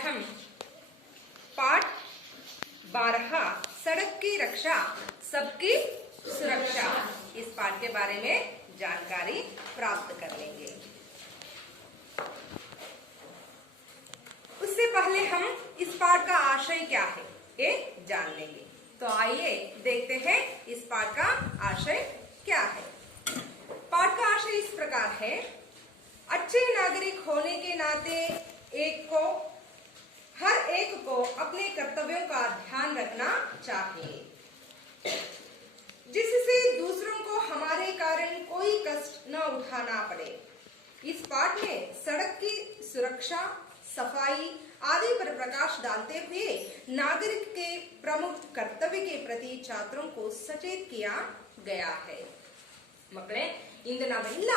हम पाठ 12 सड़क की रक्षा सबकी सुरक्षा इस पाठ के बारे में जानकारी प्राप्त कर लेंगे। उससे पहले हम इस पाठ का आशय क्या है ये जान लेंगे। तो आइए देखते हैं इस पाठ का आशय क्या है। पाठ का आशय इस प्रकार है, अच्छे नागरिक होने के नाते हर एक को अपने कर्तव्यों का ध्यान रखना चाहिए, जिससे दूसरों को हमारे कारण कोई कष्ट न उठाना पड़े। इस पाठ में सड़क की सुरक्षा, सफाई आदि पर प्रकाश डालते हुए नागरिक के प्रमुख कर्तव्य के प्रति छात्रों को सचेत किया गया है। ಮಕ್ಕಳೇ, ಇಂದು ನಾವೆಲ್ಲ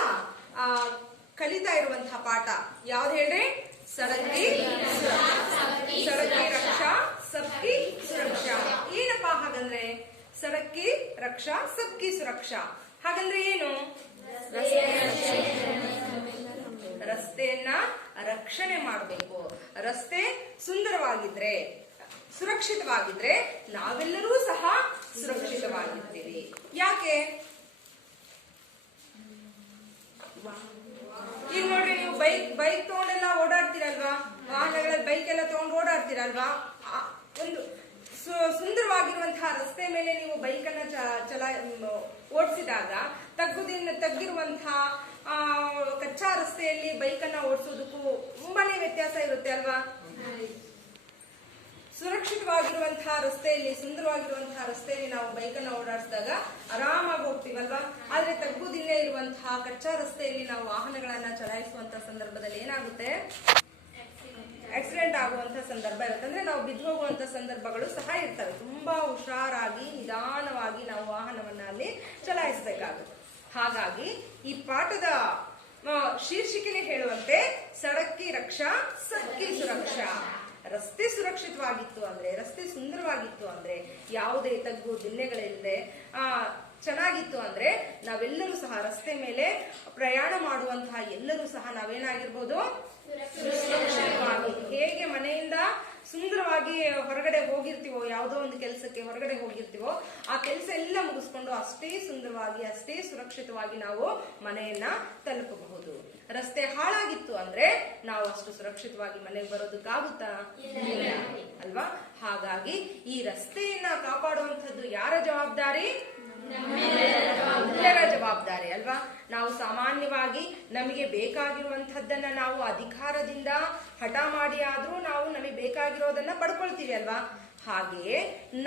ಕಲಿತಾ ಇರುವಂತಹ ಪಾಠ ಯಾವ್ದು ಹೇಳ್ರಿ? ಸಡಕಿ ರಕ್ಷಾ ಸಬ್ಕಿ ಸುರಕ್ಷಾ. ಏನಪ್ಪಾ ಹಾಗಂದ್ರೆ ಸಡಕಿ ರಕ್ಷಾ ಸಬ್ಕಿ ಸುರಕ್ಷಾ ಹಾಗಂದ್ರೆ ಏನು? ರಸ್ತೆಯನ್ನ ರಕ್ಷಣೆ ಮಾಡಬೇಕು. ರಸ್ತೆ ಸುಂದರವಾಗಿದ್ರೆ, ಸುರಕ್ಷಿತವಾಗಿದ್ರೆ ನಾವೆಲ್ಲರೂ ಸಹ ಸುರಕ್ಷಿತವಾಗಿರ್ತೀವಿ. ಯಾಕೆ? ಈಗ ನೋಡ್ರಿ, ನೀವು ಬೈಕ್ ತಗೊಂಡೆಲ್ಲ ಓಡಾಡ್ತೀರಲ್ವಾ, ವಾಹನಗಳಲ್ಲಿ ಬೈಕ್ ಎಲ್ಲ ತಗೊಂಡು ಓಡಾಡ್ತೀರಲ್ವಾ, ಒಂದು ಸುಂದರವಾಗಿರುವಂತಹ ರಸ್ತೆ ಮೇಲೆ ನೀವು ಬೈಕ್ ಅನ್ನ ಓಡಿಸಿದಾಗ ತಗ್ಗಿರುವಂತಹ ಕಚ್ಚಾ ರಸ್ತೆಯಲ್ಲಿ ಬೈಕ್ ಅನ್ನ ಓಡಿಸೋದಕ್ಕೂ ತುಂಬಾನೇ ವ್ಯತ್ಯಾಸ ಇರುತ್ತೆ ಅಲ್ವಾ? ಸುರಕ್ಷಿತವಾಗಿರುವಂತಹ ರಸ್ತೆಯಲ್ಲಿ, ಸುಂದರವಾಗಿರುವಂತಹ ರಸ್ತೆಯಲ್ಲಿ ನಾವು ಬೈಕ್ ಅನ್ನ ಓಡಾಡಿಸಿದಾಗ ಆರಾಮಾಗಿ ಹೋಗ್ತೀವಲ್ವಾ. ಆದ್ರೆ ತಗ್ಗುದಿಲ್ಲೇ ಇರುವಂತಹ ಕಚ್ಚಾ ರಸ್ತೆಯಲ್ಲಿ ನಾವು ವಾಹನಗಳನ್ನ ಚಲಾಯಿಸುವಂತಹ ಸಂದರ್ಭದಲ್ಲಿ ಏನಾಗುತ್ತೆ? ಆಕ್ಸಿಡೆಂಟ್ ಆಗುವಂತಹ ಸಂದರ್ಭ ಇರುತ್ತೆ. ಅಂದ್ರೆ ನಾವು ಬಿದ್ದು ಹೋಗುವಂತಹ ಸಂದರ್ಭಗಳು ಸಹ ಇರ್ತವೆ. ತುಂಬಾ ಹುಷಾರಾಗಿ ನಿಧಾನವಾಗಿ ನಾವು ವಾಹನವನ್ನ ಅಲ್ಲಿ ಚಲಾಯಿಸಬೇಕಾಗುತ್ತೆ. ಹಾಗಾಗಿ ಈ ಪಾಠದ ಶೀರ್ಷಿಕೆನೆ ಹೇಳುವಂತೆ ಸಡಕಿ ರಕ್ಷಾ ಸಬ್ಕಿ ಸುರಕ್ಷಾ. ರಸ್ತೆ ಸುರಕ್ಷಿತವಾಗಿತ್ತು ಅಂದ್ರೆ, ರಸ್ತೆ ಸುಂದರವಾಗಿತ್ತು ಅಂದ್ರೆ, ಯಾವುದೇ ತಗ್ಗು ದಿನ್ನೆಗಳಿಲ್ಲದೆ ಚೆನ್ನಾಗಿತ್ತು ಅಂದ್ರೆ ನಾವೆಲ್ಲರೂ ಸಹ ರಸ್ತೆ ಮೇಲೆ ಪ್ರಯಾಣ ಮಾಡುವಂತಹ ಎಲ್ಲರೂ ಸಹ ನಾವೇನಾಗಿರ್ಬೋದು? ಸುರಕ್ಷಿತವಾಗಿ. ಹೇಗೆ ಮನೆಯಿಂದ ಸುಂದರವಾಗಿ ಹೊರಗಡೆ ಹೋಗಿರ್ತೀವೋ, ಯಾವುದೋ ಒಂದು ಕೆಲಸಕ್ಕೆ ಹೊರಗಡೆ ಹೋಗಿರ್ತೀವೋ, ಆ ಕೆಲಸ ಎಲ್ಲ ಮುಗಿಸ್ಕೊಂಡು ಅಷ್ಟೇ ಸುಂದರವಾಗಿ, ಅಷ್ಟೇ ಸುರಕ್ಷಿತವಾಗಿ ನಾವು ಮನೆಯನ್ನ ತಲುಪಬಹುದು. ರಸ್ತೆ ಹಾಳಾಗಿತ್ತು ಅಂದ್ರೆ ನಾವು ಅಷ್ಟು ಸುರಕ್ಷಿತವಾಗಿ ಮನೆಗೆ ಬರೋದಕ್ಕಾಗುತ್ತಾ? ಅಲ್ವಾ? ಹಾಗಾಗಿ ಈ ರಸ್ತೆಯನ್ನ ಕಾಪಾಡುವಂಥದ್ದು ಯಾರ ಜವಾಬ್ದಾರಿ? ಎಲ್ಲರ ಜವಾಬ್ದಾರಿ ಅಲ್ವಾ? ನಾವು ಸಾಮಾನ್ಯವಾಗಿ ನಮಗೆ ಬೇಕಾಗಿರುವಂತಹದ್ದನ್ನ ನಾವು ಅಧಿಕಾರದಿಂದ ಹಠ ಮಾಡಿ ಆದ್ರೂ ನಾವು ನಮಗೆ ಬೇಕಾಗಿರೋದನ್ನ ಪಡ್ಕೊಳ್ತೀವಿ ಅಲ್ವಾ? ಹಾಗೆಯೇ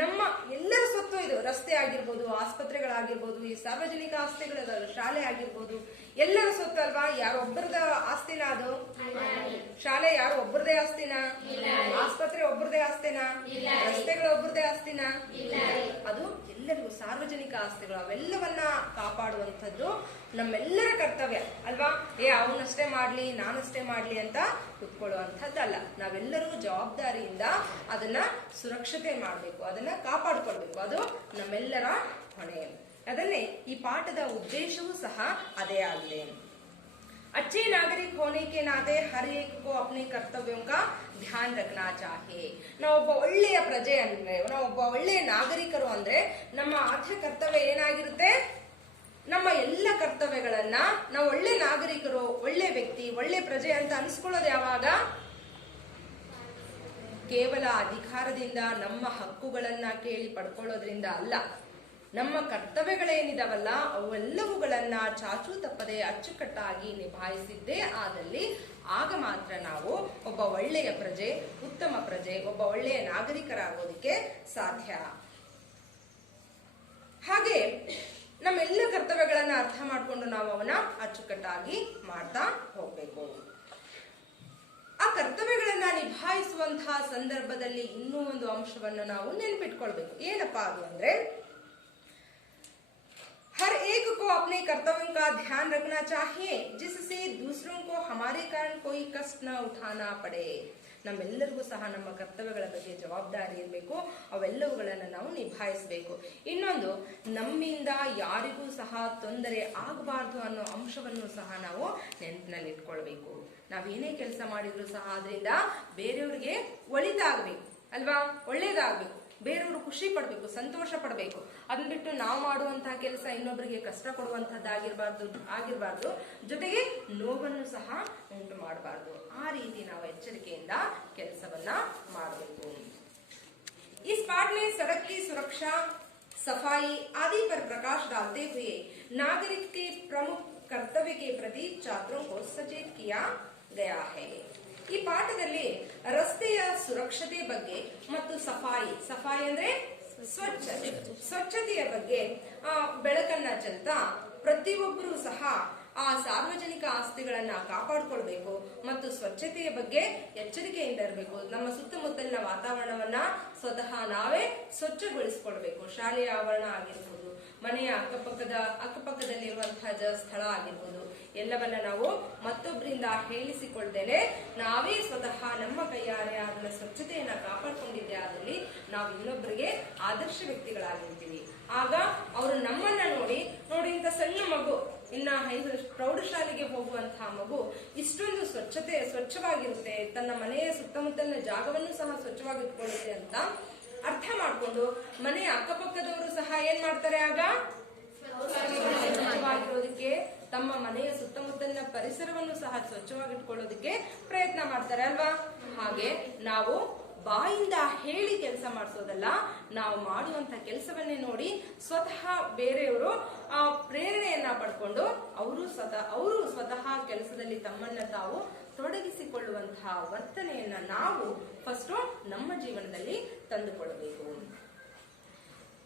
ನಮ್ಮ ಎಲ್ಲರ ಸ್ವತ್ತು ಇದು. ರಸ್ತೆ ಆಗಿರ್ಬೋದು, ಆಸ್ಪತ್ರೆಗಳಾಗಿರ್ಬೋದು, ಈ ಸಾರ್ವಜನಿಕ ಆಸ್ತಿಗಳ ಶಾಲೆ ಆಗಿರ್ಬೋದು, ಎಲ್ಲರ ಸ್ವತ್ತು ಅಲ್ವಾ? ಯಾರೊಬ್ಬರದ ಆಸ್ತಿನ ಅದು? ಶಾಲೆ ಯಾರು ಒಬ್ಬರದೇ ಆಸ್ತಿನ? ಆಸ್ಪತ್ರೆ ಒಬ್ಬರದೇ ಆಸ್ತಿನ? ರಸ್ತೆಗಳು ಒಬ್ಬರದೇ ಆಸ್ತಿನ? ಅದು ಎಲ್ಲರಿಗೂ ಸಾರ್ವಜನಿಕ ಆಸ್ತಿಗಳು. ಅವೆಲ್ಲವನ್ನ ಕಾಪಾಡುವಂಥದ್ದು ನಮ್ಮೆಲ್ಲರ ಕರ್ತವ್ಯ ಅಲ್ವಾ? ಅವನಷ್ಟೇ ಮಾಡ್ಲಿ, ನಾನಷ್ಟೇ ಮಾಡ್ಲಿ ಅಂತ ಕುತ್ಕೊಳ್ಳುವಂಥದ್ದಲ್ಲ. ನಾವೆಲ್ಲರೂ ಜವಾಬ್ದಾರಿಯಿಂದ ಅದನ್ನ ಸುರಕ್ಷತೆ ಮಾಡಬೇಕು, ಅದನ್ನ ಕಾಪಾಡಿಕೊಳ್ಬೇಕು. ಅದು ನಮ್ಮೆಲ್ಲರ ಹೊಣೆ. ಅದನ್ನೇ ಈ ಪಾಠದ ಉದ್ದೇಶವೂ ಸಹ ಅದೇ ಆಗಿದೆ. अच्छे नागरिक होने के नाते हर एक को अपने कर्तव्यों का ध्यान रखना चाहिए. ನಾವೊಬ್ಬ ಒಳ್ಳೆಯ ಪ್ರಜೆ ಅಂದ್ರೆ, ನಾವೊಬ್ಬ ಒಳ್ಳೆಯ ನಾಗರಿಕರು ಅಂದ್ರೆ ನಮ್ಮ ಆದ್ಯ ಕರ್ತವ್ಯ ಏನಾಗಿರುತ್ತೆ? ನಮ್ಮ ಎಲ್ಲ ಕರ್ತವ್ಯಗಳನ್ನ ನಾವು ಒಳ್ಳೆ ನಾಗರಿಕರು, ಒಳ್ಳೆ ವ್ಯಕ್ತಿ, ಒಳ್ಳೆ ಪ್ರಜೆ ಅಂತ ಅನ್ಸ್ಕೊಳ್ಳೋದು ಯಾವಾಗ? ಕೇವಲ ಅಧಿಕಾರದಿಂದ ನಮ್ಮ ಹಕ್ಕುಗಳನ್ನ ಕೇಳಿ ಪಡ್ಕೊಳ್ಳೋದ್ರಿಂದ ಅಲ್ಲ. ನಮ್ಮ ಕರ್ತವ್ಯಗಳೇನಿದಾವಲ್ಲ ಅವೆಲ್ಲವುಗಳನ್ನ ಚಾಚೂ ತಪ್ಪದೆ ಅಚ್ಚುಕಟ್ಟಾಗಿ ನಿಭಾಯಿಸಿದ್ದೇ ಆದಲ್ಲಿ ಆಗ ಮಾತ್ರ ನಾವು ಒಬ್ಬ ಒಳ್ಳೆಯ ಪ್ರಜೆ, ಉತ್ತಮ ಪ್ರಜೆ, ಒಬ್ಬ ಒಳ್ಳೆಯ ನಾಗರಿಕರಾಗೋದಕ್ಕೆ ಸಾಧ್ಯ. ಹಾಗೆ ನಮ್ಮೆಲ್ಲ ಕರ್ತವ್ಯಗಳನ್ನ ಅರ್ಥ ಮಾಡಿಕೊಂಡು ನಾವು ಅವನ್ನ ಅಚ್ಚುಕಟ್ಟಾಗಿ ಮಾಡ್ತಾ ಹೋಗ್ಬೇಕು. ಆ ಕರ್ತವ್ಯಗಳನ್ನ ನಿಭಾಯಿಸುವಂತಹ ಸಂದರ್ಭದಲ್ಲಿ ಇನ್ನೂ ಒಂದು ಅಂಶವನ್ನು ನಾವು ನೆನಪಿಟ್ಕೊಳ್ಬೇಕು. ಏನಪ್ಪಾ ಅದು ಅಂದ್ರೆ, हर एक को अपने कर्तव्यों का ध्यान रखना चाहिए, जिससे दूसरों को हमारे कारण कोई कष्ट न उठाना पड़े. ನಮ್ಮೆಲ್ಲರಿಗೂ ಸಹ ನಮ್ಮ ಕರ್ತವ್ಯಗಳ ಬಗ್ಗೆ ಜವಾಬ್ದಾರಿ ಇರಬೇಕು. ಅವೆಲ್ಲವುಗಳನ್ನು ನಾವು ನಿಭಾಯಿಸಬೇಕು. ಇನ್ನೊಂದು, ನಮ್ಮಿಂದ ಯಾರಿಗೂ ಸಹ ತೊಂದರೆ ಆಗಬಾರ್ದು ಅನ್ನೋ ಅಂಶವನ್ನು ಸಹ ನಾವು ನೆನಪಿನಲ್ಲಿ ಇಟ್ಕೊಳ್ಬೇಕು. ನಾವೇನೇ ಕೆಲಸ ಮಾಡಿದ್ರು ಸಹ ಅದರಿಂದ ಬೇರೆಯವ್ರಿಗೆ ಒಳಿತಾಗಬೇಕು ಅಲ್ವಾ, ಒಳ್ಳೇದಾಗಬೇಕು, ಬೇರೆಯವರು ಖುಷಿ ಪಡಬೇಕು, ಸಂತೋಷ ಪಡಬೇಕು. ಅದನ್ನ ಬಿಟ್ಟು ನಾವು ಮಾಡುವಂತಹ ಕೆಲಸ ಇನ್ನೊಬ್ಬರಿಗೆ ಕಷ್ಟ ಕೊಡುವಂತಹದ್ದಾಗಿರ್ಬಾರ್ದು, ಜೊತೆಗೆ ನೋವನ್ನು ಸಹ ಉಂಟು ಮಾಡಬಾರ್ದು. ಆ ರೀತಿ ನಾವು ಎಚ್ಚರಿಕೆಯಿಂದ ಕೆಲಸವನ್ನ ಮಾಡಬೇಕು. इस पाठ में सड़क की सुरक्षा, सफाई आदि पर प्रकाश डालते हुए नागरिक के प्रमुख कर्तव्य के प्रति छात्रों को सचेत किया गया है. ಈ ಪಾಠದಲ್ಲಿ ರಸ್ತೆಯ ಸುರಕ್ಷತೆ ಬಗ್ಗೆ ಮತ್ತು ಸಫಾಯಿ ಅಂದ್ರೆ ಸ್ವಚ್ಛತೆಯ ಬಗ್ಗೆ ಬೆಳಕನ್ನ ಚೆಲ್ತಾ ಪ್ರತಿಯೊಬ್ಬರೂ ಸಹ ಆ ಸಾರ್ವಜನಿಕ ಆಸ್ತಿಗಳನ್ನ ಕಾಪಾಡಿಕೊಳ್ಬೇಕು ಮತ್ತು ಸ್ವಚ್ಛತೆಯ ಬಗ್ಗೆ ಎಚ್ಚರಿಕೆಯಿಂದ ಇರಬೇಕು. ನಮ್ಮ ಸುತ್ತಮುತ್ತಲಿನ ವಾತಾವರಣವನ್ನ ಸ್ವತಃ ನಾವೇ ಸ್ವಚ್ಛಗೊಳಿಸಿಕೊಳ್ಬೇಕು. ಶಾಲೆಯ ಆವರಣ ಆಗಿರ್ಬೋದು, ಮನೆಯ ಅಕ್ಕಪಕ್ಕದಲ್ಲಿರುವಂತಹ ಸ್ಥಳ ಆಗಿರ್ಬೋದು, ಎಲ್ಲವನ್ನ ನಾವು ಮತ್ತೊಬ್ಬರಿಂದ ಹೇಳಿಸಿಕೊಳ್ದೇನೆ ನಾವೇ ಸ್ವತಃ ನಮ್ಮ ಕೈಯಾರೆ ಅದನ್ನ ಸ್ವಚ್ಛತೆಯನ್ನ ಕಾಪಾಡಿಕೊಂಡಿದ್ದೆ ಆದಲ್ಲಿ ನಾವು ಇನ್ನೊಬ್ಬರಿಗೆ ಆದರ್ಶ ವ್ಯಕ್ತಿಗಳಾಗಿರ್ತೀವಿ. ಆಗ ಅವರು ನಮ್ಮನ್ನ ನೋಡಿ ಇಂಥ ಸಣ್ಣ ಮಗು, ಇನ್ನ ಪ್ರೌಢಶಾಲೆಗೆ ಹೋಗುವಂತಹ ಮಗು ಇಷ್ಟೊಂದು ಸ್ವಚ್ಛವಾಗಿರುತ್ತೆ, ತನ್ನ ಮನೆಯ ಸುತ್ತಮುತ್ತಲಿನ ಜಾಗವನ್ನು ಸಹ ಸ್ವಚ್ಛವಾಗಿಟ್ಕೊಳ್ಳುತ್ತೆ ಅಂತ ಅರ್ಥ ಮಾಡಿಕೊಂಡು ಮನೆಯ ಅಕ್ಕಪಕ್ಕದವರು ಸಹ ಏನ್ ಮಾಡ್ತಾರೆ, ಆಗ ಸ್ವಚ್ಛವಾಗಿರೋದಕ್ಕೆ, ತಮ್ಮ ಮನೆಯ ಸುತ್ತಮುತ್ತಲಿನ ಪರಿಸರವನ್ನು ಸಹ ಸ್ವಚ್ಛವಾಗಿಟ್ಕೊಳ್ಳೋದಕ್ಕೆ ಪ್ರಯತ್ನ ಮಾಡ್ತಾರೆ ಅಲ್ವಾ. ಹಾಗೆ ನಾವು ಬಾಯಿಂದ ಹೇಳಿ ಕೆಲಸ ಮಾಡಿಸೋದಲ್ಲ, ನಾವು ಮಾಡುವಂತ ಕೆಲಸವನ್ನೇ ನೋಡಿ ಸ್ವತಃ ಬೇರೆಯವರು ಪ್ರೇರಣೆಯನ್ನ ಪಡ್ಕೊಂಡು ಅವರು ಸ್ವತಃ ಕೆಲಸದಲ್ಲಿ ತಮ್ಮನ್ನ ತಾವು ತೊಡಗಿಸಿಕೊಳ್ಳುವಂತಹ ವರ್ತನೆಯನ್ನ ನಾವು ಫಸ್ಟ್ ನಮ್ಮ ಜೀವನದಲ್ಲಿ ತಂದುಕೊಳ್ಳಬೇಕು.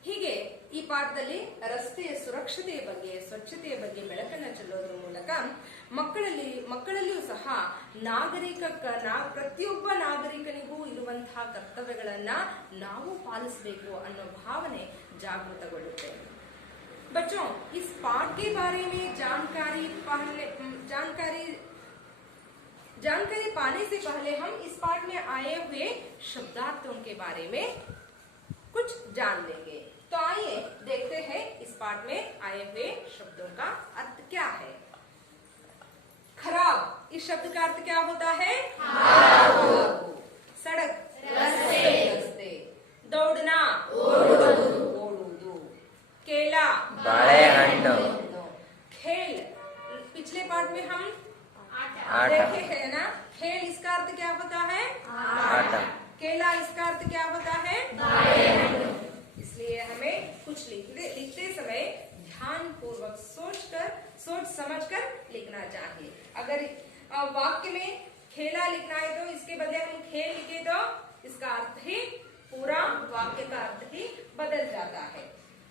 ಹೀಗೆ ಈ ಪಾಠದಲ್ಲಿ ರಸ್ತೆಯ ಸುರಕ್ಷತೆಯ ಬಗ್ಗೆ, ಸ್ವಚ್ಛತೆಯ ಬಗ್ಗೆ ಬೆಳಕನ್ನ ಚೆಲ್ಲೋದ್ರ ಮೂಲಕ ಮಕ್ಕಳಲ್ಲಿಯೂ ಸಹ ಪ್ರತಿಯೊಬ್ಬ ನಾಗರಿಕನಿಗೂ ಇರುವಂತಹ ಕರ್ತವ್ಯಗಳನ್ನ ನಾವು ಪಾಲಿಸಬೇಕು ಅನ್ನೋ ಭಾವನೆ ಜಾಗೃತಗೊಳ್ಳುತ್ತೆ. बच्चों, इस पाठ के बारे में जानकारी पाने से पहले हम इस पाठ में आए हुए शब्दार्थों के बारे में कुछ जान लेंगे. तो आइए देखते हैं इस पाठ में आए हुए शब्दों का अर्थ क्या है. खराब, इस शब्द का अर्थ क्या होता है? सड़क, रस्ते. दौड़ना, ओडुವುದು. केला, बाಳೆहಣ್ಣು. खेल, पिछले पाठ में हम देखे हैं ना, खेल इसका अर्थ क्या होता है? आटा. केला इसका अर्थ क्या होता है? इसलिए हमें कुछ लिखते समय ध्यान पूर्वक सोच समझ कर लिखना चाहिए. अगर वाक्य में खेला लिखना है तो इसके बदले हम खेल लिखे तो इसका अर्थ ही पूरा वाक्य का अर्थ ही बदल जाता है.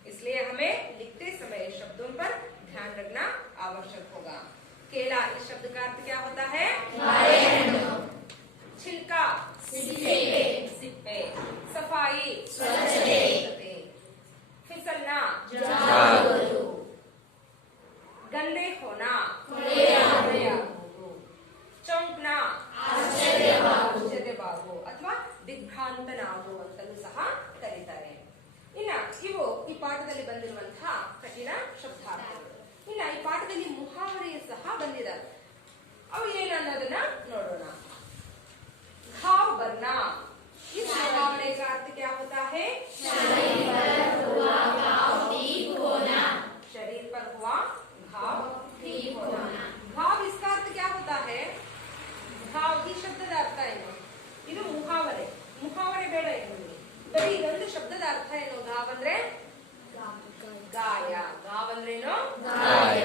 इसलिए हमें लिखते समय शब्दों पर ध्यान रखना आवश्यक होगा. केला, इस शब्द का अर्थ क्या होता है? छिलका, सिप्पे. सफाई, स्वच्छते. फिसलना, गंदे होना, चौंकना, ಆಶ್ಚರ್ಯವಾಗು ಅಥವಾ ದಿಗ್ಭ್ರಾಂತನಾಗು ಅಂತಲೂ ಸಹ ಕರೀತಾರೆ. ಇನ್ನ ಇವು ಈ ಪಾಠದಲ್ಲಿ ಬಂದಿರುವಂತಹ ಕಠಿಣ ಶಬ್ದಾರ್ಥಗಳು. ಇನ್ನ ಈ ಪಾಠದಲ್ಲಿ ಮುಹಾವರೆ ಸಹ ಬಂದಿದ್ದಾರೆ. ಅವು ಏನನ್ನೋದನ್ನ ನೋಡೋಣ. घाव भरना, इस मुहावरे का अर्थ क्या होता है? शरीर पर हुआ घाव ठीक होना. शरीर पर हुआ घाव ठीक होना. घाव इसका अर्थ क्या होता है? घाव ಈ ಶಬ್ದದ ಅರ್ಥ ಏನು? ಇದು ಮುಹಾವರೆ ಬೇಡ ಇಲ್ಲಿ, ಬರೀ ಇದೊಂದು ಶಬ್ದದ ಅರ್ಥ ಏನು? ಘಾವ್ ಅಂದ್ರೆ ಗಾಯ. ಘಾವ್ ಅಂದ್ರೇನು? ಗಾಯ.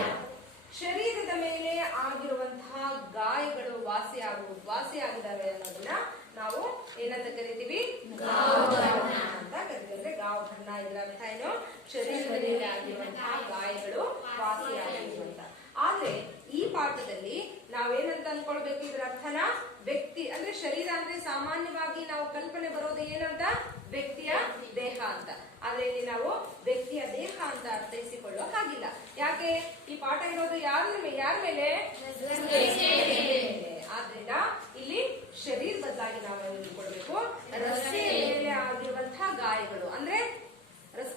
ಶರೀರದ ಮೇಲೆ ಆಗಿರುವಂತಹ ಗಾಯಗಳು ವಾಸಿಯಾಗಿದ್ದಾವೆ ಅನ್ನೋದನ್ನ ನಾವು ಏನಂತ ಕರಿತೀವಿ? ಗಾವಭರಣ ಅಂತ ಕರಿತೀವಿ. ಅಂದ್ರೆ ಗಾವಭರಣ ಇದರ ಅರ್ಥ ಏನು? ಶರೀರದ ಮೇಲೆ ಆಗಿರುವಂತಹ ಗಾಯಗಳು ವಾಸಿಯಾಗಿರುವಂತ. ಆದ್ರೆ ಈ ಪಾಠದಲ್ಲಿ ನಾವೇನಂತ ಅನ್ಕೊಳ್ಬೇಕು ಇದರ ಅರ್ಥನ? ವ್ಯಕ್ತಿ ಅಂದ್ರೆ ಶರೀರ ಅಂದ್ರೆ ಸಾಮಾನ್ಯವಾಗಿ ನಾವು ಕಲ್ಪನೆ ಬರೋದು ಏನಂತ? ವ್ಯಕ್ತಿಯ ದೇಹ ಅಂತ. ಆದ್ರೆ ಇಲ್ಲಿ ನಾವು ವ್ಯಕ್ತಿಯ ದೇಹ ಅಂತ ಅರ್ಥೈಸಿಕೊಳ್ಳೋ ಹಾಗಿಲ್ಲ. ಯಾಕೆ? ಈ ಪಾಠ ಇರೋದು ಯಾರ ಮೇಲೆ? ಆದ್ರಿಂದ ಇಲ್ಲಿ ಶರೀರ ಬದಲಾಗಿ ನಾವು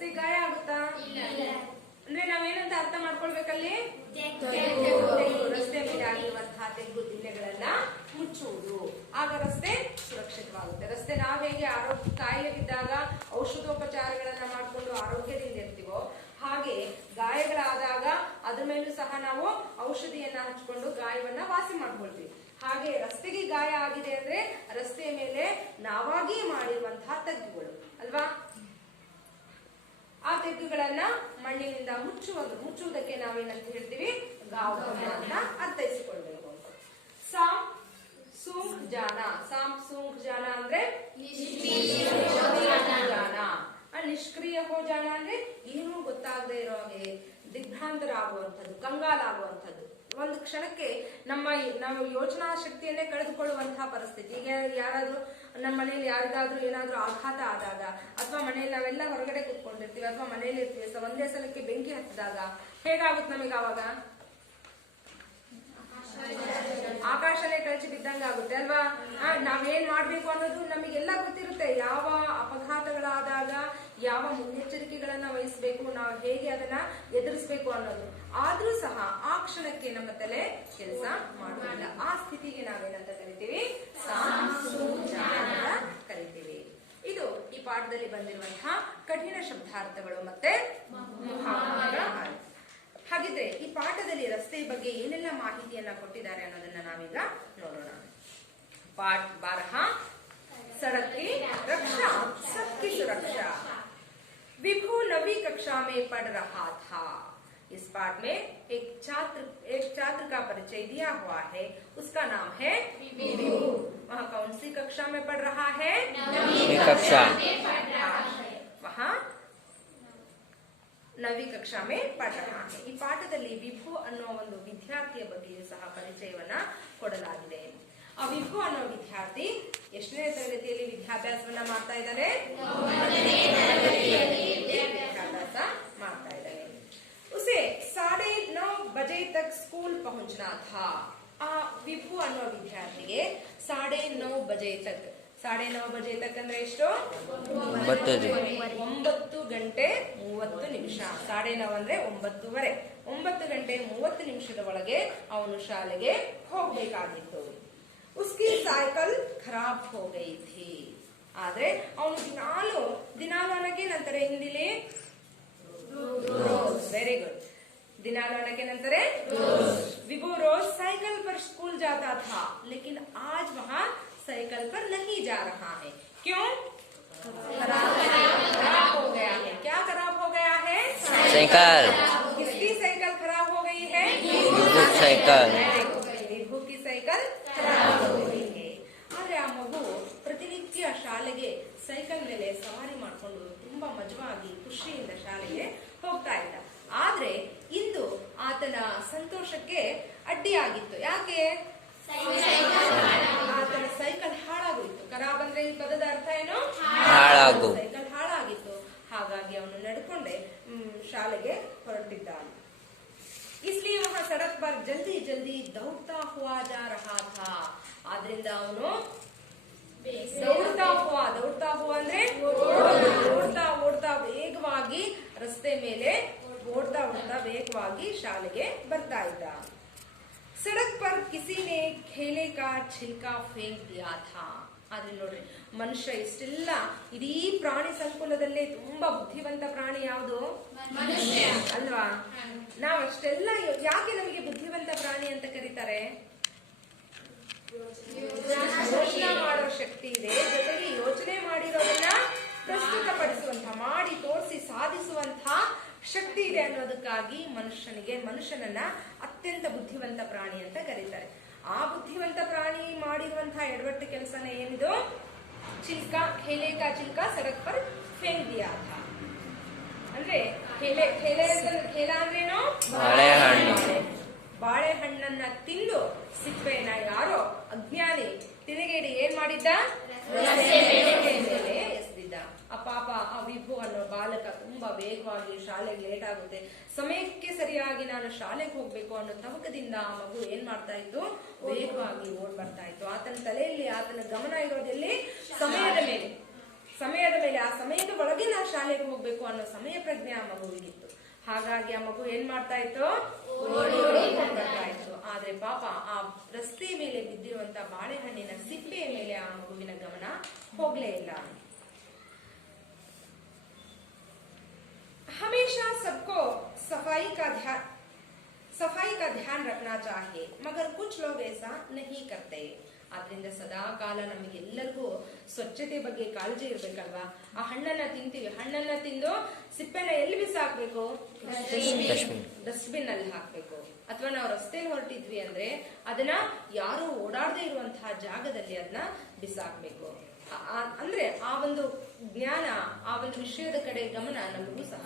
ರಸ್ತೆ ಗಾಯ ಆಗುತ್ತಾ? ಅಂದ್ರೆ ನಾವೇನಂತ ಅರ್ಥ ಮಾಡ್ಕೊಳ್ಬೇಕಲ್ಲಿ? ರಸ್ತೆ ಮೇಲೆ ಆಗಿರುವಂತಹ ತೆಗ್ಗು ದಿಣ್ಣೆಗಳನ್ನ ಮುಚ್ಚುವುದು, ಆಗ ರಸ್ತೆ ಸುರಕ್ಷಿತವಾಗುತ್ತೆ. ರಸ್ತೆ ನಾವ್ ಹೇಗೆ ಆರೋಗ್ಯ ಕಾಯಿಲೆ ಬಿದ್ದಾಗ ಔಷಧೋಪಚಾರಗಳನ್ನ ಮಾಡಿಕೊಂಡು ಆರೋಗ್ಯದಿಂದ ಇರ್ತೀವೋ, ಹಾಗೆ ಗಾಯಗಳಾದಾಗ ಅದ್ರ ಮೇಲೂ ಸಹ ನಾವು ಔಷಧಿಯನ್ನ ಹಚ್ಕೊಂಡು ಗಾಯವನ್ನ ವಾಸಿ ಮಾಡ್ಕೊಳ್ತೀವಿ. ಹಾಗೆ ರಸ್ತೆಗೆ ಗಾಯ ಆಗಿದೆ ಅಂದ್ರೆ ರಸ್ತೆಯ ಮೇಲೆ ನಾವಾಗಿ ಮಾಡಿರುವಂತಹ ತೆಗ್ಗುಗಳು ಅಲ್ವಾ? ಆ ತೆಗ್ಗುಗಳನ್ನ ಮಣ್ಣಿನಿಂದ ಮುಚ್ಚುವುದಕ್ಕೆ ನಾವೇನಂತ ಹೇಳ್ತೀವಿ? ಗಾವನ ಅಂತ ಅರ್ಥೈಸಿಕೊಳ್ಬೇಕು. ಸಾಮ್ ಸೂಂಘ್ ಜಾನ. ಸಾಮ್ ಸೂಂಘ್ ಜಾನ ಅಂದ್ರೆ ನಿಷ್ಕ್ರಿಯ ಹೋ ಜಾನ ಅಂದ್ರೆ ಏನೂ ಗೊತ್ತಾಗದೆ ಇರೋ ಹಾಗೆ ದಿಗ್ಭ್ರಾಂತರ ಆಗುವಂಥದ್ದು, ಕಂಗಾಲಾಗುವಂಥದ್ದು, ಒಂದು ಕ್ಷಣಕ್ಕೆ ನಾವು ಯೋಚನಾ ಶಕ್ತಿಯನ್ನೇ ಕಳೆದುಕೊಳ್ಳುವಂತಹ ಪರಿಸ್ಥಿತಿ. ಈಗ ಯಾರಾದ್ರೂ ನಮ್ಮ ಮನೆಯಲ್ಲಿ ಯಾರಿಗಾದ್ರೂ ಏನಾದ್ರೂ ಆಘಾತ ಆದಾಗ, ಅಥವಾ ಮನೆಯಲ್ಲಿ ನಾವೆಲ್ಲ ಹೊರಗಡೆ ಕೂತ್ಕೊಂಡಿರ್ತೀವಿ ಅಥವಾ ಮನೆಯಲ್ಲಿ ಇರ್ತೀವಿ, ಒಂದೇ ಸಲಕ್ಕೆ ಬೆಂಕಿ ಹತ್ತಿದಾಗ ಹೇಗಾಗುತ್ತೆ ನಮಗೆ? ಆವಾಗ ಆಕಾಶನೇ ಕಳಚಿ ಬಿದ್ದಂಗ ಆಗುತ್ತೆ ಅಲ್ವಾ? ನಾವೇನ್ ಮಾಡ್ಬೇಕು ಅನ್ನೋದು ನಮಗೆಲ್ಲ ಗೊತ್ತಿರುತ್ತೆ. ಯಾವ ಅಪಘಾತಗಳಾದಾಗ ಯಾವ ಮುನ್ನೆಚ್ಚರಿಕೆಗಳನ್ನ ವಹಿಸಬೇಕು, ನಾವು ಹೇಗೆ ಅದನ್ನ ಎದುರಿಸಬೇಕು ಅನ್ನೋದು. ಆದ್ರೂ ಸಹ ಆ ಕ್ಷಣಕ್ಕೆ ನಮ್ಮ ತಲೆ ಕೆಲಸ ಮಾಡುವುದಿಲ್ಲ. ಆ ಸ್ಥಿತಿಗೆ ನಾವೇನಂತ ಕರಿತೀವಿ? ಕರಿತೀವಿ. ಇದು ಈ ಪಾಠದಲ್ಲಿ ಬಂದಿರುವಂತಹ ಕಠಿಣ ಶಬ್ದಾರ್ಥಗಳು ಮತ್ತೆ ಹಾಗಿದ್ರೆ ಈ ಪಾಠದಲ್ಲಿ ರಸ್ತೆ ಬಗ್ಗೆ ಏನೆಲ್ಲ ಮಾಹಿತಿಯನ್ನ ಕೊಟ್ಟಿದ್ದಾರೆ ಅನ್ನೋದನ್ನ ನಾವೀಗ ನೋಡೋಣ. पाठ 12 सड़क की रक्षा सबकी सुरक्षा। विभू 9वीं कक्षा में पढ़ रहा था। इस पाठ में एक छात्र का परिचय दिया हुआ है, उसका नाम है विभू। वह कौन सी कक्षा में पढ़ रहा है? 9वीं कक्षा। वहाँ 9वीं कक्षा में पढ़ रहा है। ಈ ಪಾಠದಲ್ಲಿ ವಿಭು ಅನ್ನೋ ಒಂದು ವಿದ್ಯಾರ್ಥಿಯ ಬಗ್ಗೆಯೂ ಸಹ ಪರಿಚಯವನ್ನ ಕೊಡಲಾಗಿದೆ. ಆ ವಿಭು ಅನ್ನೋ ವಿದ್ಯಾರ್ಥಿ ಎಷ್ಟನೇ ತರಗತಿಯಲ್ಲಿ ವಿದ್ಯಾಭ್ಯಾಸವನ್ನ ಮಾಡ್ತಾ ಇದ್ದಾನೆ? ವಿದ್ಯಾಭ್ಯಾಸ ಮಾಡ್ತಾ ಇದ್ದಾನೆ. उसे 9:30 बजे तक स्कूल पहुंचना था। ಆ ವಿಭು ಅನ್ನೋ ವಿದ್ಯಾರ್ಥಿಗೆ 9:30 बजे तक 9:30 बजे तक ಅಂದ್ರೆ ಎಷ್ಟು? 9 ಗಂಟೆ 30 ನಿಮಿಷ. 9:30 ಅಂದ್ರೆ 9:30. 9 ಗಂಟೆ 30 ನಿಮಿಷದ ಒಳಗೆ ಅವನು ಶಾಲೆಗೆ ಹೋಗ್ಬೇಕಾಗಿತ್ತು. उसकी साइकिल खराब हो गई थी। ಆದ್ರೆ ಅವನು ದಿನಾಲು ಅನ್ನಕ್ಕೆ ನಂತರ ಹಿಂದಿಲಿ रोज, वेरी गुड। दिनालू के नंतर विभू रोज साइकिल पर स्कूल जाता था, लेकिन आज वहाँ साइकिल पर नहीं जा रहा है। क्यों? खराब हो गया है। क्या खराब हो गया है? साइकिल। किसकी साइकिल खराब हो गई है? विभू साइकिल। विभू की साइकिल खराब हो गई है। ಆದ್ರೆ ಆ ಮಗು ಪ್ರತಿನಿತ್ಯ ಶಾಲೆಗೆ ಸೈಕಲ್ ಮೇಲೆ ಸವಾರಿ ಮಾಡಿಕೊಂಡು ತುಂಬಾ ಮಜವಾಗಿ ಖುಷಿಯಿಂದ ಶಾಲೆಗೆ ಹೋಗ್ತಾ ಇದ್ದ. ಆದ್ರೆ ಇಂದು ಆತನ ಸಂತೋಷಕ್ಕೆ ಅಡ್ಡಿಯಾಗಿತ್ತು. ಯಾಕೆ? ಆತನ ಸೈಕಲ್ ಹಾಳಾಗೋಯ್ತು. ಖರಾಬ್ ಅಂದ್ರೆ ಈ ಪದದ ಅರ್ಥ ಏನು? ಹಾಳಾಗು. ಸೈಕಲ್ ಹಾಳಾಗಿತ್ತು. ಹಾಗಾಗಿ ಅವನು ನಡ್ಕೊಂಡೆ ಶಾಲೆಗೆ ಹೊರಟಿದ್ದ. इसलिए वहाँ सड़क पर जल्दी जल्दी दौड़ता हुआ जा रहा था। आद्रिंदा ಅವನು ದೌಡ್ತಾ ಹುವಾ ಅಂದ್ರೆ ಓಡ್ತಾ ವೇಗವಾಗಿ ರಸ್ತೆ ಮೇಲೆ ಓಡ್ತಾ ವೇಗವಾಗಿ ಶಾಲೆಗೆ ಬರ್ತಾ ಇದ್ದ. सड़क पर किसी ने खेले का छिलका फेंक दिया था। ಆದ್ರೆ ನೋಡ್ರಿ, ಮನುಷ್ಯ ಇಷ್ಟೆಲ್ಲ ಇಡೀ ಪ್ರಾಣಿ ಸಂಕುಲದಲ್ಲೇ ತುಂಬಾ ಬುದ್ಧಿವಂತ ಪ್ರಾಣಿ ಯಾವುದು? ಮನುಷ್ಯ ಅಲ್ವಾ? ನಾವಷ್ಟೆಲ್ಲ ಯಾಕೆ ನಮಗೆ ಬುದ್ಧಿವಂತ ಪ್ರಾಣಿ ಅಂತ ಕರೀತಾರೆ? ಯೋಚನೆ ಮಾಡೋ ಶಕ್ತಿ ಇದೆ, ಜೊತೆಗೆ ಯೋಚನೆ ಮಾಡಿರೋದನ್ನ ಪ್ರಸ್ತುತಪಡಿಸುವಂತ, ಮಾಡಿ ತೋರಿಸಿ ಸಾಧಿಸುವಂತ ಶಕ್ತಿ ಇದೆ ಅನ್ನೋದಕ್ಕಾಗಿ ಮನುಷ್ಯನನ್ನ ಅತ್ಯಂತ ಬುದ್ಧಿವಂತ ಪ್ರಾಣಿ ಅಂತ ಕರೀತಾರೆ. ಆ ಬುದ್ಧಿವಂತ ಪ್ರಾಣಿ ಮಾಡಿರುವಂತಹ ಎಡವಟ್ಟು ಕೆಲಸನ ಏನಿದು? ಚಿಲ್ಕಾ ಖೇಲೆ ಕಾ ಚಿಲ್ಕಾ ಸಡಕ್ ಪರ್ ಫೇಂಕ್ ದಿಯಾ ಥಾ. ಅಂದ್ರೆ ಖೇಲ ಅಂದ್ರೇನು? ಬಾಳೆಹಣ್ಣನ್ನ ತಿಂದು ಸಿಪ್ಪೆನ ಯಾರೋ ಅಜ್ಞಾನಿ ತಿರುಗೇಡಿ ಏನ್ ಮಾಡಿದ್ದ? ಮೇಲೆ ಎಸೆದಿದ್ದ. ಆ ಪಾಪ ಆ ವಿಭು ಅನ್ನೋ ಬಾಲಕ ತುಂಬಾ ವೇಗವಾಗಿ ಶಾಲೆಗೆ ಲೇಟ್ ಆಗುತ್ತೆ, ಸಮಯಕ್ಕೆ ಸರಿಯಾಗಿ ನಾನು ಶಾಲೆಗೆ ಹೋಗ್ಬೇಕು ಅನ್ನೋ ತವಕದಿಂದ ಆ ಮಗು ಏನ್ ಮಾಡ್ತಾ ಇತ್ತು? ವೇಗವಾಗಿ ಓಡ್ ಬರ್ತಾ ಇತ್ತು. ಆತನ ತಲೆಯಲ್ಲಿ ಆತನ ಗಮನ ಇರೋದೆಲ್ಲಿ? ಸಮಯದ ಮೇಲೆ. ಸಮಯದ ಮೇಲೆ, ಆ ಸಮಯದ ಒಳಗೆ ನಾ ಶಾಲೆಗೆ ಹೋಗ್ಬೇಕು ಅನ್ನೋ ಸಮಯ ಪ್ರಜ್ಞೆ ಆ ಮಗುವಿಗಿತ್ತು. ಹಾಗಾಗಿ ಆ ಮಗು ಏನ್ ಮಾಡ್ತಾ ಇತ್ತು, ಓಡಿ ಬರ್ತಾ ಇತ್ತು. ಆದ್ರೆ ಪಾಪ ಆ ರಸ್ತೆ ಮೇಲೆ ಬಿದ್ದಿರುವಂತ ಬಾಳೆಹಣ್ಣಿನ ಸಿಪ್ಪೆಯ ಮೇಲೆ ಆ ಮಗುವಿನ ಗಮನ ಹೋಗ್ಲೇ ಇಲ್ಲ. हमेशा सबको सफाई का ध्यान रखना चाहिए, मगर कुछ लोग ऐसा नहीं करते. ಆದ್ರಿಂದ ಸದಾ ಕಾಲ ನಮಗೆಲ್ಲರಿಗೂ ಸ್ವಚ್ಛತೆ ಬಗ್ಗೆ ಕಾಳಜಿ ಇರ್ಬೇಕಲ್ವಾ. ಆ ಹಣ್ಣನ್ನ ತಿಂತೀವಿ, ಹಣ್ಣನ್ನ ತಿಂದು ಸಿಪ್ಪೆನ ಎಲ್ಲಿ ಬಿಸಾಕ್ಬೇಕು, ಡಸ್ಟ್ಬಿನ್ ಅಲ್ಲಿ ಹಾಕ್ಬೇಕು. ಅಥವಾ ನಾವು ರಸ್ತೆಯಲ್ಲಿ ಹೊರಟಿದ್ವಿ ಅಂದ್ರೆ ಅದನ್ನ ಯಾರು ಓಡಾಡದೇ ಇರುವಂತಹ ಜಾಗದಲ್ಲಿ ಅದನ್ನ ಬಿಸಾಕ್ಬೇಕು. ಅಂದ್ರೆ ಆ ಒಂದು ಜ್ಞಾನ, ಆ ಒಂದು ವಿಷಯದ ಕಡೆ ಗಮನ ನಮಗೂ ಸಹ,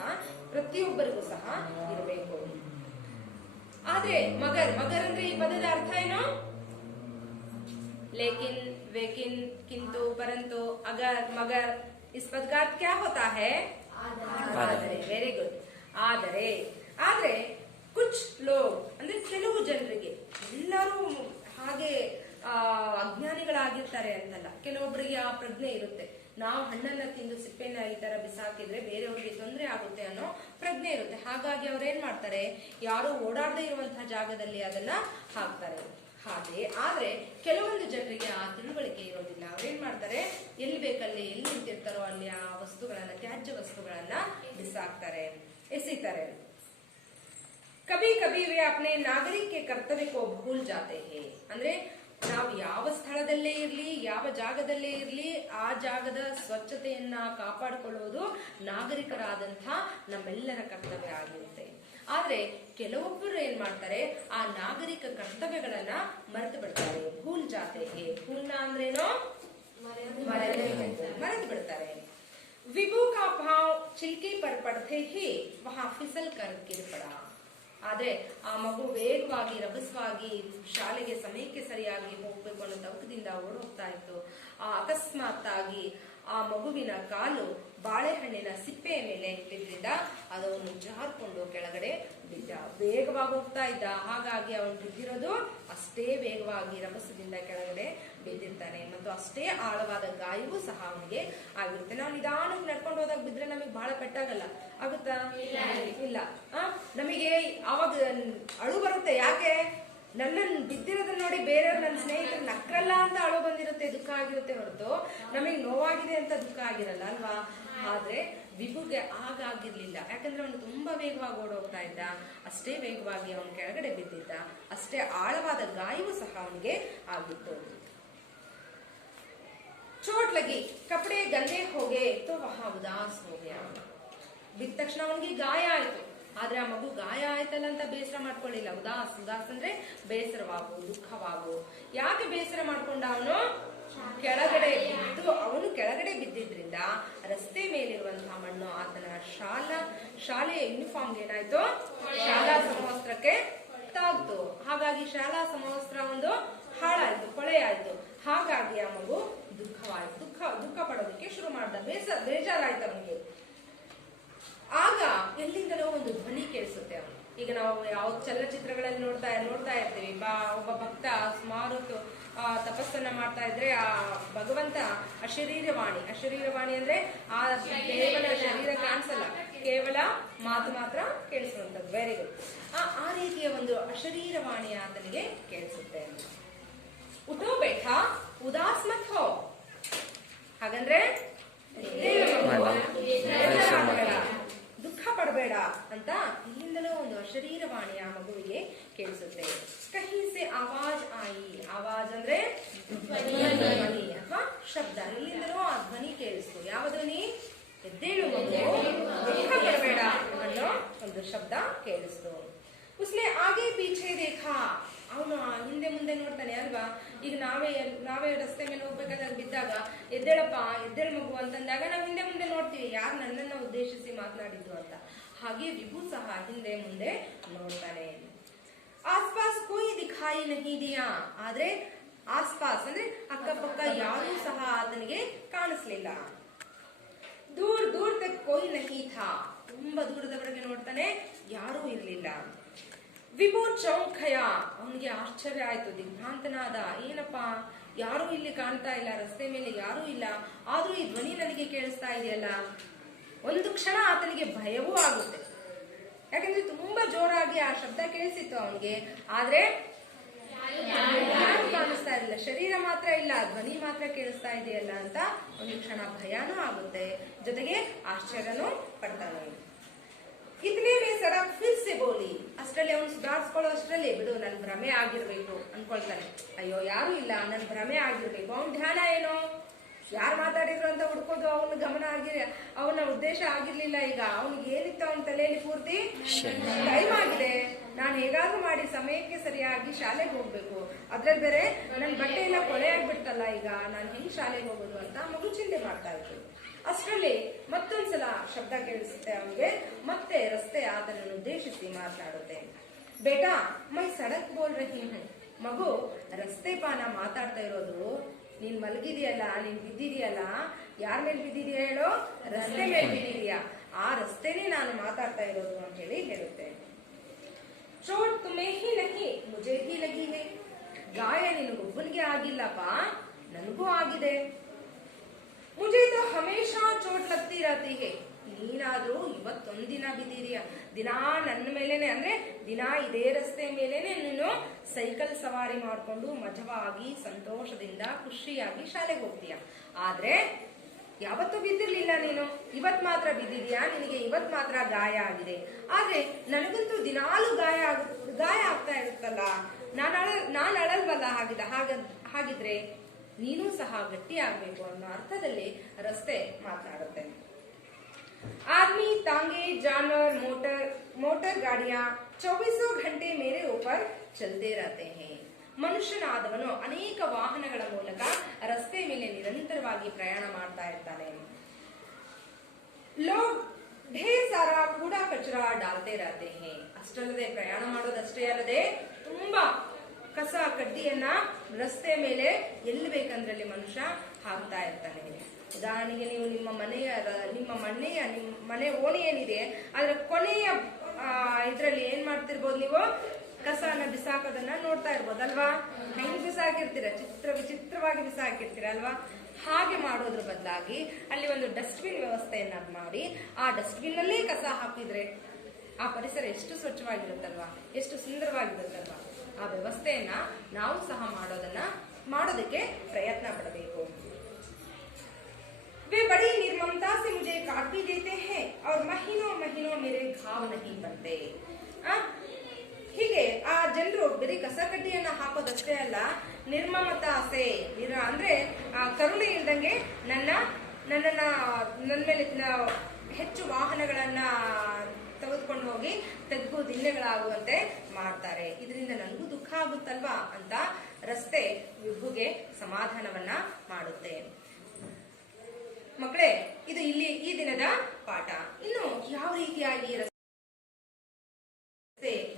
ಪ್ರತಿಯೊಬ್ಬರಿಗೂ ಸಹ ಇರಬೇಕು. ಆದ್ರೆ ಮಗರ್ ಅಂದ್ರೆ ಈ ಪದದ ಅರ್ಥ ಏನು, लेकिन, वेकिन, किंतु, परंतु, अगर, मगर, इस पद का अर्थ क्या होता है, ಆದರೆ. Very good. ಆದ್ರೆ ಕುಚ್ ಲೋಗ್ ಅಂದ್ರೆ ಕೆಲವು ಜನರಿಗೆ, ಎಲ್ಲರೂ ಹಾಗೆ ಅಜ್ಞಾನಿಗಳಾಗಿರ್ತಾರೆ ಅಂತಲ್ಲ, ಕೆಲವೊಬ್ಬರಿಗೆ ಆ ಪ್ರಜ್ಞೆ ಇರುತ್ತೆ. ನಾವು ಹಣ್ಣನ್ನ ತಿಂದು ಸಿಪ್ಪೆನ ಈ ತರ ಬಿಸಾಕಿದ್ರೆ ಬೇರೆಯವ್ರಿಗೆ ತೊಂದರೆ ಆಗುತ್ತೆ ಅನ್ನೋ ಪ್ರಜ್ಞೆ ಇರುತ್ತೆ. ಹಾಗಾಗಿ ಅವ್ರೇನ್ ಮಾಡ್ತಾರೆ, ಯಾರು ಓಡಾಡದೇ ಇರುವಂತಹ ಜಾಗದಲ್ಲಿ ಅದನ್ನ ಹಾಕ್ತಾರೆ. ಆದ್ರೆ ಕೆಲವೊಂದು ಜನರಿಗೆ ಆ ತಿಳುವಳಿಕೆ ಇರೋದಿಲ್ಲ. ಅವ್ರೇನ್ ಮಾಡ್ತಾರೆ, ಎಲ್ಲಿ ಬೇಕಲ್ಲಿ, ಎಲ್ಲಿ ನಿಂತಿರ್ತಾರೋ ಅಲ್ಲಿ ಆ ವಸ್ತುಗಳನ್ನ, ತ್ಯಾಜ್ಯ ವಸ್ತುಗಳನ್ನ ಬಿಸಾಕ್ತಾರೆ, ಎಸಿತಾರೆ. ಕಭಿ ಕಭಿ ವೇ ಅಪ್ನೆ ನಾಗರಿಕ ಕೆ ಕರ್ತವ್ಯ ಕೋ ಭೂಲ್ ಜಾತೆ ಹೇ. ಅಂದ್ರೆ ನಾವು ಯಾವ ಸ್ಥಳದಲ್ಲೇ ಇರ್ಲಿ, ಯಾವ ಜಾಗದಲ್ಲೇ ಇರ್ಲಿ, ಆ ಜಾಗದ ಸ್ವಚ್ಛತೆಯನ್ನ ಕಾಪಾಡಿಕೊಳ್ಳುವುದು ನಾಗರಿಕರಾದಂಥ ನಮ್ಮೆಲ್ಲರ ಕರ್ತವ್ಯ ಆಗಿರುತ್ತೆ. ಆದ್ರೆ ಕೆಲವೊಬ್ಬರು ಏನ್ ಮಾಡ್ತಾರೆ, ಆ ನಾಗರಿಕ ಕರ್ತವ್ಯಗಳನ್ನ ಮರೆತು ಬಿಡ್ತಾರೆ. ಭೂಲ್ ಜಾತೆ ಹೇ, ಭೂಲ್ನ ಅಂದ್ರೇನೋ ಮರೆತು ಬಿಡ್ತಾರೆ. ವಿಭೂ ಕಾ ಭಾವ್ ಚಿಲ್ಕೆ ಪರ್ ಪಡ್ತೆ ಹೇ ವಹಾ ಫಿಸಲ್ ಕರ್ ಗಿರ್ ಪಡಾ. ಆದ್ರೆ ಆ ಮಗು ವೇಗವಾಗಿ, ರಭಸವಾಗಿ ಶಾಲೆಗೆ ಸಮಯಕ್ಕೆ ಸರಿಯಾಗಿ ಹೋಗ್ಬೇಕು ಅನ್ನೋ ತವಕದಿಂದ ಓಡೋಗ್ತಾ ಇತ್ತು. ಆ ಅಕಸ್ಮಾತ್ ಆಗಿ ಆ ಮಗುವಿನ ಕಾಲು ಬಾಳೆಹಣ್ಣಿನ ಸಿಪ್ಪೆಯ ಮೇಲೆ ಇಟ್ಟಿದ್ರಿಂದ ಅದನ್ನು ಜಾರ್ಕೊಂಡು ಕೆಳಗಡೆ ಬಿದ್ದ. ವೇಗವಾಗಿ ಹೋಗ್ತಾ ಇದ್ದ, ಹಾಗಾಗಿ ಅವನು ಬಿದ್ದಿರೋದು ಅಷ್ಟೇ ವೇಗವಾಗಿ ರಭಸದಿಂದ ಕೆಳಗಡೆ ಬಿದ್ದಿರ್ತಾನೆ. ಮತ್ತು ಅಷ್ಟೇ ಆಳವಾದ ಗಾಯವೂ ಸಹ ಅವನಿಗೆ ಆಗಿರುತ್ತೆ. ನಾವು ನಿಧಾನಕ್ಕೆ ನಡ್ಕೊಂಡು ಹೋದಾಗ ಬಿದ್ರೆ ನಮಗೆ ಬಹಳ ಪೆಟ್ಟಾಗಲ್ಲ, ಆಗುತ್ತಾ? ಇಲ್ಲ. ನಮಗೆ ಅವಾಗ ಅಳು ಬರುತ್ತೆ. ಯಾಕೆ, ನನ್ನನ್ನು ಬಿದ್ದಿರೋದನ್ನ ನೋಡಿ ಬೇರೆಯವ್ರು, ನನ್ನ ಸ್ನೇಹಿತರು ನಕ್ರಲ್ಲ ಅಂತ ಅಳು ಬಂದಿರುತ್ತೆ, ದುಃಖ ಆಗಿರುತ್ತೆ ಹೊರತು ನಮಗೆ ನೋವಾಗಿದೆ ಅಂತ ದುಃಖ ಆಗಿರಲ್ಲ ಅಲ್ವಾ. ಆದ್ರೆ ವಿಭುಗೆ ಆಗಾಗಿರ್ಲಿಲ್ಲ. ಯಾಕಂದ್ರೆ ಅವನು ತುಂಬಾ ವೇಗವಾಗಿ ಓಡೋಗ್ತಾ ಇದ್ದ, ಅಷ್ಟೇ ವೇಗವಾಗಿ ಅವನು ಕೆಳಗಡೆ ಬಿದ್ದಿದ್ದ, ಅಷ್ಟೇ ಆಳವಾದ ಗಾಯವೂ ಸಹ ಅವನಿಗೆ ಆಗಿತ್ತು. ಚೋಟ್ ಲಗಿ ಕಪಡೆ ಗಂದೆ ಹೋಗೆ ತೋ ವಹಾ ಉದಾಸ್ ಹೋಗ್ಯಾ. ಬಿದ್ದ ತಕ್ಷಣ ಅವನಿಗೆ ಗಾಯ ಆಯ್ತು. ಆದ್ರೆ ಆ ಮಗು ಗಾಯ ಆಯ್ತಲ್ಲ ಅಂತ ಬೇಸರ ಮಾಡ್ಕೊಳ್ಳಿಲ್ಲ. ಉದಾಸ್ ಅಂದ್ರೆ ಬೇಸರವಾಗು, ದುಃಖವಾಗು. ಯಾಕೆ ಬೇಸರ ಮಾಡ್ಕೊಂಡ ಅವನು, ಕೆಳಗಡೆ ಬಿದ್ದು, ಅವನು ಕೆಳಗಡೆ ಬಿದ್ದಿದ್ರಿಂದ ರಸ್ತೆ ಮೇಲಿರುವಂತಹ ಮಣ್ಣು ಆತನ ಶಾಲೆಯ ಯೂನಿಫಾರ್ಮ್ಗೆ ಏನಾಯ್ತು, ಶಾಲಾ ಸಮವಸ್ತ್ರಕ್ಕೆ ತಾಗ್ತು. ಹಾಗಾಗಿ ಶಾಲಾ ಸಮವಸ್ತ್ರ ಒಂದು ಹಾಳಾಯ್ತು, ಕೊಳೆಯಾಯ್ತು. ಹಾಗಾಗಿ ಆ ಮಗು ದುಃಖ ಪಡೋದಕ್ಕೆ ಶುರು ಮಾಡ್ದ. ಬೇಜಾರಾಯ್ತು ಅವನಿಗೆ. ಆಗ ಎಲ್ಲಿಂದಲೋ ಒಂದು ಧ್ವನಿ ಕೇಳಿಸುತ್ತೆ ಅವನು. ಈಗ ನಾವು ಯಾವ ಚಲನಚಿತ್ರಗಳಲ್ಲಿ ನೋಡ್ತಾ ಇರ್ತೀವಿ, ಒಬ್ಬ ಭಕ್ತ ಸುಮಾರು ತಪಸ್ಸನ್ನ ಮಾಡ್ತಾ ಇದ್ರೆ ಆ ಭಗವಂತ ಅಶರೀರವಾಣಿ ಅಂದ್ರೆ ಆ ಕೇವಲ ಶರೀರ ಕಾಣಿಸಲ್ಲ, ಕೇವಲ ಮಾತು ಮಾತ್ರ ಕೇಳಿಸುವಂತದ್ದು. Very good. ಆ ರೀತಿಯ ಒಂದು ಅಶರೀರವಾಣಿ ಆತನಿಗೆ ಕೇಳಿಸುತ್ತೆ. ಉಠೋ ಬೇಠ ಉದಾಸ್ ಮತ್ ಹೋ. ಹಾಗಂದ್ರೆ ದುಃಖ ಪಡಬೇಡ ಅಂತ ಇಲ್ಲಿಂದಲೂ ಒಂದು ಅಶರೀರವಾಣಿ ಆ ಮಗುವಿಗೆ ಕೇಳಿಸುತ್ತೆ. ಕಹಿಸೆ ಆವಾಜ್ ಆಯಿ. ಆವಾಜ್ ಅಂದ್ರೆ ಧ್ವನಿ ಅಥವಾ ಶಬ್ದ. ಇಲ್ಲಿಂದಲೂ ಆ ಧ್ವನಿ ಕೇಳಿಸ್ತು. ಯಾವ ಧ್ವನಿ? ಎದ್ದೇಳು ಮಗು, ದುಃಖ ಪಡಬೇಡ ಅನ್ನೋ ಒಂದು ಶಬ್ದ ಕೇಳಿಸ್ತು. ಉಸ್ನೆ ಆಗೆ ಪೀಛೆ ದೇಖಾ. ಅವನು ಹಿಂದೆ ಮುಂದೆ ನೋಡ್ತಾನೆ ಅಲ್ವಾ. ಈಗ ನಾವೇ ರಸ್ತೆ ಮೇಲೆ ಹೋಗ್ಬೇಕಾದಾಗ ಬಿದ್ದಾಗ ಎದ್ದೇಳು ಮಗು ಅಂತಂದಾಗ ನಾವು ಹಿಂದೆ ಮುಂದೆ ನೋಡ್ತೀವಿ, ಯಾರು ನನ್ನನ್ನ ಉದ್ದೇಶಿಸಿ ಮಾತನಾಡಿದ್ದು ಅಂತ. ಹಾಗೆ ವಿಭು ಸಹ ಹಿಂದೆ ಮುಂದೆ ನೋಡ್ತಾನೆ. ಆಸ್ಪಾಸ್ ಕೋಯಿ ದಿಖಾಯಿ ನಹಿ ದಿಯಾ. ಆದ್ರೆ ಆಸ್ಪಾಸ್ ಅಂದ್ರೆ ಅಕ್ಕಪಕ್ಕ ಯಾರೂ ಸಹ ಆತನಿಗೆ ಕಾಣಿಸ್ಲಿಲ್ಲ. ದೂರ್ ತಕ್ ಕೋಯಿ ನಹಿ ಥಾ. ತುಂಬಾ ದೂರದವರೆಗೆ ನೋಡ್ತಾನೆ, ಯಾರೂ ಇರ್ಲಿಲ್ಲ. ವಿಭು ಚೌಂಖಯ, ಅವನಿಗೆ ಆಶ್ಚರ್ಯ ಆಯ್ತು, ದಿಗ್ಭ್ರಾಂತನಾದ. ಏನಪ್ಪಾ, ಯಾರೂ ಇಲ್ಲಿ ಕಾಣ್ತಾ ಇಲ್ಲ, ರಸ್ತೆ ಮೇಲೆ ಯಾರೂ ಇಲ್ಲ, ಆದ್ರೂ ಈ ಧ್ವನಿ ನನಗೆ ಕೇಳಿಸ್ತಾ ಇದೆಯಲ್ಲ. ಒಂದು ಕ್ಷಣ ಆತನಿಗೆ ಭಯವೂ ಆಗುತ್ತೆ, ಯಾಕಂದ್ರೆ ತುಂಬಾ ಜೋರಾಗಿ ಆ ಶಬ್ದ ಕೇಳಿಸಿತ್ತು ಅವನಿಗೆ. ಆದ್ರೆ ಯಾರು ಕಾಣಿಸ್ತಾ ಇಲ್ಲ, ಶರೀರ ಮಾತ್ರ ಇಲ್ಲ, ಧ್ವನಿ ಮಾತ್ರ ಕೇಳಿಸ್ತಾ ಇದೆಯಲ್ಲ ಅಂತ ಒಂದು ಕ್ಷಣ ಭಯನೂ ಆಗುತ್ತೆ, ಜೊತೆಗೆ ಆಶ್ಚರ್ಯನೂ ಪಡ್ತಾನೆ. ಇತನೇ ಮೇ ಸಡಕ್ ಫಿರ್ ಸೆ ಬೋಲಿ, ಅಷ್ಟರಲ್ಲಿ ಅವನು ಸುಧಾರಿಸ್ಕೊಳ್ಳೋ ಅಷ್ಟರಲ್ಲಿ ಬಿಡು ನನ್ ಭ್ರಮೆ ಆಗಿರ್ಬೇಕು ಅನ್ಕೊಳ್ತಾನೆ. ಅಯ್ಯೋ ಯಾರು ಇಲ್ಲ, ನನ್ ಭ್ರಮೆ ಆಗಿರ್ಬೇಕು. ಅವನ ಧ್ಯಾನ ಏನೋ ಯಾರು ಮಾತಾಡಿದ್ರು ಅಂತ ಹುಡ್ಕೋದು ಅವನ ಗಮನ ಅವನ ಉದ್ದೇಶ ಆಗಿರ್ಲಿಲ್ಲ. ಈಗ ಅವನಿಗೆ ಏನಿತ್ತು ಅವನ ತಲೆಯಲ್ಲಿ ಪೂರ್ತಿ ಟೈಮ್ ಆಗಿದೆ, ನಾನು ಹೇಗಾದ್ರೂ ಮಾಡಿ ಸಮಯಕ್ಕೆ ಸರಿಯಾಗಿ ಶಾಲೆಗೆ ಹೋಗ್ಬೇಕು, ಅದ್ರಲ್ಲಿ ಬೇರೆ ನನ್ ಬಟ್ಟೆ ಎಲ್ಲ ಕೊಳೆ ಆಗ್ಬಿಡ್ತಲ್ಲ, ಈಗ ನಾನು ಹೆಂಗ್ ಶಾಲೆಗೆ ಹೋಗೋದು ಅಂತ ಮಗು ಚಿಂತೆ ಮಾಡ್ತಾ ಇತ್ತು. ಅಷ್ಟರಲ್ಲಿ ಮತ್ತೊಂದ್ಸಲ ಶಬ್ದ ಕೇಳಿಸುತ್ತೆ ಅವನಿಗೆ. ಮತ್ತೆ ರಸ್ತೆ ಆತನನ್ನು ಉದ್ದೇಶಿಸಿ ಮಾತನಾಡುತ್ತೆ. ಬೇಟಾ ಮೈ ಸಡಕ್ ಬೋಲ್ ರಹಿ ಹೂಂ. ಮಗು, ರಸ್ತೆ ಪಾನ ಮಾತಾಡ್ತಾ ಇರೋದು, ನೀನ್ ಮಲಗಿದೆಯಲ್ಲ, ನೀನ್ ಬಿದ್ದಿದೆಯಲ್ಲ, ಯಾರ ಮೇಲೆ ಬಿದ್ದಿದೆಯಾ ಹೇಳೋ, ರಸ್ತೆ ಮೇಲೆ ಬಿದ್ದಿದೆಯಾ, ಆ ರಸ್ತೆನೇ ನಾನು ಮಾತಾಡ್ತಾ ಇರೋದು ಅಂತ ಹೇಳಿ ಹೇಳುತ್ತೆ. ಚೋಟ್ ತುಮೇ ಹಿ ನಹಿ ಮುಜೆ ಹಿ ಲಗಿ ಹೇ, ಗಾಯ ನಿನಗೊಬ್ಬನಿಗೆ ಆಗಿಲ್ಲಪ್ಪ, ನನಗೂ ಆಗಿದೆ. ಮುಜೆ ತೋ ಹಮೇಶಾ ಚೋಟ್ ಲಗ್ತಿ ರಹತಿ ಹೇ, ನೀನಾದ್ರೂ ಇವತ್ತೊಂದಿನ ಬಿದ್ದಿದೀಯ, ದಿನಾ ನನ್ನ ಮೇಲೇನೆ, ಅಂದ್ರೆ ದಿನಾ ಇದೇ ರಸ್ತೆ ಮೇಲೇನೆ ನೀನು ಸೈಕಲ್ ಸವಾರಿ ಮಾಡ್ಕೊಂಡು ಮಜವಾಗಿ ಸಂತೋಷದಿಂದ ಖುಷಿಯಾಗಿ ಶಾಲೆಗೆ ಹೋಗ್ತೀಯ. ಆದ್ರೆ ಯಾವತ್ತೂ ಬಿದ್ದಿರ್ಲಿಲ್ಲ ನೀನು, ಇವತ್ ಮಾತ್ರ ಬಿದ್ದಿದ್ಯಾ, ನಿನಗೆ ಇವತ್ ಮಾತ್ರ ಗಾಯ ಆಗಿದೆ. ಆದ್ರೆ ನನಗಂತೂ ದಿನಾಲು ಗಾಯ ಆಗ್ತಾ ಇರುತ್ತಲ್ಲ, ನಾನ್ ಅಳಲ್ವಲ್ಲ, ಹಾಗಿದ್ರೆ ನೀನು ಸಹ ಗಟ್ಟಿ ಆಗ್ಬೇಕು ಅನ್ನೋ ಅರ್ಥದಲ್ಲಿ ರಸ್ತೆ ಮಾತನಾಡುತ್ತೆ. आदमी तांगे जानवर मोटर गाड़ियां 24 घंटे मेरे ऊपर चलते रहते हैं. ಮನುಷ್ಯನಾದವನು ಅನೇಕ ವಾಹನಗಳ ಮೂಲಕ ರಸ್ತೆ ಮೇಲೆ ನಿರಂತರವಾಗಿ ಪ್ರಯಾಣ ಮಾಡ್ತಾ ಇರ್ತಾನೆ. ಲೋಗ್ ಢೇರ್ ಸಾರಾ ಕೂಡಾ ಕಚರಾ ಡಾಲ್ತೆ रहते हैं. ಅಷ್ಟಲ್ಲದೆ ಪ್ರಯಾಣ ಮಾಡೋದಷ್ಟೇ ಅಲ್ಲದೆ ತುಂಬಾ ಕಸ ಕಡ್ಡಿಯನ್ನ ರಸ್ತೆ ಮೇಲೆ ಎಲ್ಲಿ ಬೇಕಂದ್ರಲ್ಲಿ ಮನುಷ್ಯ ಹಾಕ್ತಾ ಇರ್ತಾನೆ. ಉದಾಹರಣೆಗೆ ನೀವು ನಿಮ್ಮ ಮನೆ ಓಣಿ ಏನಿದೆ ಅದರ ಕೊನೆಯ ಇದ್ರಲ್ಲಿ ಏನ್ ಮಾಡ್ತಿರ್ಬೋದು, ನೀವು ಕಸನ ಬಿಸಾಕೋದನ್ನ ನೋಡ್ತಾ ಇರ್ಬೋದಲ್ವಾ. ಹೆಂಗ್ ಬಿಸಾಕಿರ್ತೀರ, ವಿಚಿತ್ರವಾಗಿ ಬಿಸಾಕಿರ್ತೀರ ಅಲ್ವಾ. ಹಾಗೆ ಮಾಡೋದ್ರ ಬದಲಾಗಿ ಅಲ್ಲಿ ಒಂದು ಡಸ್ಟ್ಬಿನ್ ವ್ಯವಸ್ಥೆಯನ್ನ ಮಾಡಿ ಆ ಡಸ್ಟ್ಬಿನ್ ನಲ್ಲಿ ಕಸ ಹಾಕಿದ್ರೆ ಆ ಪರಿಸರ ಎಷ್ಟು ಸ್ವಚ್ಛವಾಗಿರುತ್ತಲ್ವಾ, ಎಷ್ಟು ಸುಂದರವಾಗಿರುತ್ತಲ್ವಾ. ಆ ವ್ಯವಸ್ಥೆಯನ್ನ ನಾವು ಸಹ ಮಾಡೋದಕ್ಕೆ ಪ್ರಯತ್ನ ಪಡಬೇಕು. वे बड़ी निर्ममता से मुझे काट भी देते हैं और महीनों मेरे घाव नहीं बनते. ಹೀಗೆ ಆ ಜನರು ಬರೀ ಕಸ ಕಡ್ಡಿಯನ್ನ ಹಾಕೋದಷ್ಟೇ ಅಲ್ಲ, ನಿರ್ಮಮತಾಸೆ ಅಂದ್ರೆ ಆ ಕರುಣೆ ಇಲ್ದಂಗೆ ನನ್ನ ಮೇಲೆ ಹೆಚ್ಚು ವಾಹನಗಳನ್ನ ತೆಗೆದುಕೊಂಡು ಹೋಗಿ ತೆಗ್ಗು ದಿಣ್ಣೆಗಳಾಗುವಂತೆ ಮಾಡ್ತಾರೆ. ಇದರಿಂದ ನನಗೂ ದುಃಖ ಆಗುತ್ತಲ್ವಾ ಅಂತ ರಸ್ತೆ ವಿಭುಗೆ ಸಮಾಧಾನವನ್ನ ಮಾಡುತ್ತೆ. ಮಕ್ಕಳೇ, ಇದು ಇಲ್ಲಿ ಈ ದಿನದ ಪಾಠ. ಇನ್ನು ಯಾವ ರೀತಿಯಾಗಿ ರಸ್ತೆ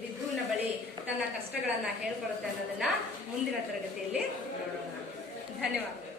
ವಿಭುವಿನ ಬಳಿ ತನ್ನ ಕಷ್ಟಗಳನ್ನ ಹೇಳ್ಕೊಡುತ್ತೆ ಅನ್ನೋದನ್ನ ಮುಂದಿನ ತರಗತಿಯಲ್ಲಿ ನೋಡೋಣ. ಧನ್ಯವಾದಗಳು.